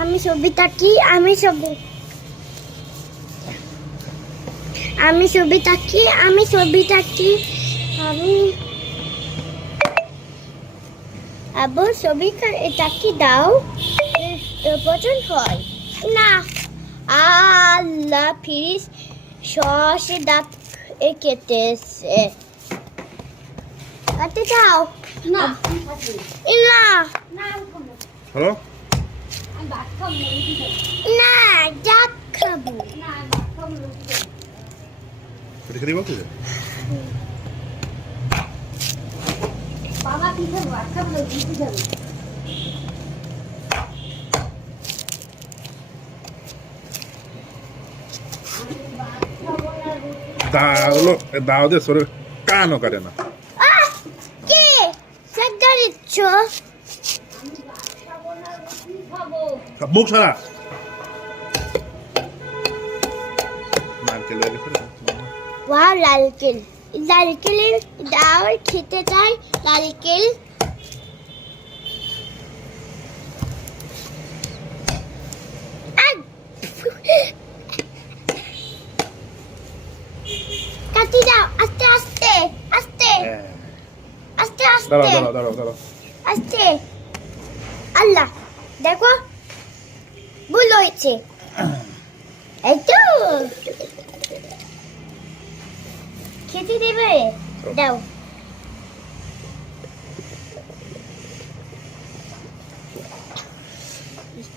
আমি ছবিটা কি আমি ছবিটা কি আমি আবু ছবিটা এটা কি দাও পছন্দ হয় না আল্লাহ ফিরিস সসে দাঁত কেটেছে কাটে দাও না না হ্যালো না ডাক খাবো এটা খেতে বলতেছে বাবা কি খাবো ভাত খাবো না দিতে যাবে দাও দে সরে কানও কাটে না কে সজ্জারিচ্ছ মুখ সারা নারকেল হয়ে গেছে ওয়াও লালকেল দাও খেতে চাই লালকেল কাটি দাও আস্তে আস্তে আস্তে আস্তে আস্তে দাঁড়াও আস্তে আল্লাহ দেখো ভুল হয়েছে এই তো খেতে দেবে দাও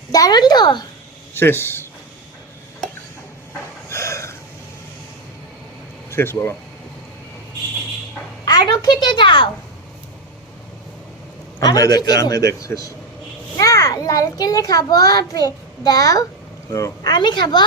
দারুণ তো শেষ বাবা আরো খেতে দাও আমি দেখ শেষ না লাল কেলে খাবো দাও আমি খাবো